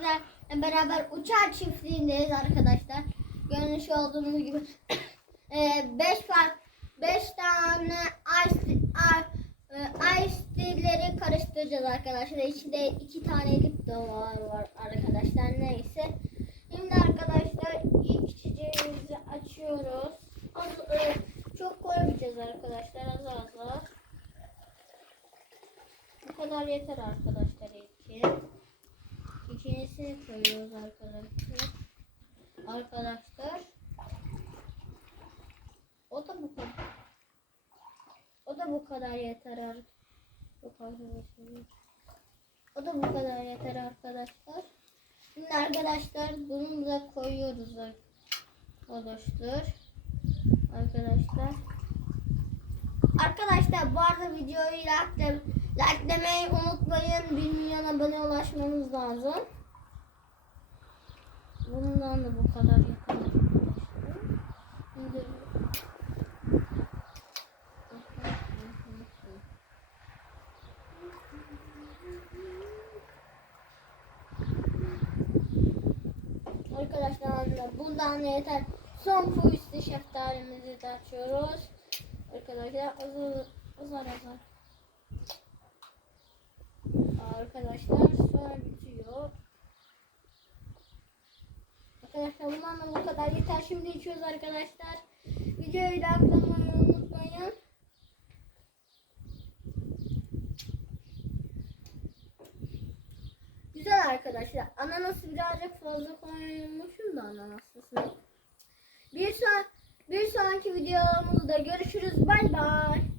sizlerle beraber uçar çiftliğindeyiz arkadaşlar. Görmüş olduğunuz gibi 5 fark 5 tane ice e, ice tea'leri karıştıracağız arkadaşlar. İçinde 2 tane lipton var, var arkadaşlar. Neyse. Şimdi arkadaşlar ilk içeceğimizi açıyoruz. Az, e, çok koymayacağız arkadaşlar. Az az az. Bu kadar yeter arkadaşlar. İkincisini koyuyoruz arkadaşlar. Arkadaşlar. O da bu kadar. O da bu kadar yeter ar- Yok arkadaşlar. O da bu kadar yeter arkadaşlar. Şimdi arkadaşlar bunu da koyuyoruz arkadaşlar. Arkadaşlar. Arkadaşlar bu arada videoyu like, likelemeyi unutmayın. 1 milyon abone ulaşmamız lazım. Da bu kadar yeter arkadaşlar. Şimdi Arkadaşlar bundan da yeter. Son fuisti şeftalimizi de açıyoruz. Arkadaşlar azar azar azar. Arkadaşlar Da bu kadar yeter. Şimdi içiyoruz arkadaşlar. Videoyu da atlamayı unutmayın. Güzel arkadaşlar. Ananası birazcık fazla koymuşum da ananasını. Bir, son, bir sonraki videomuzda görüşürüz. Bay bay.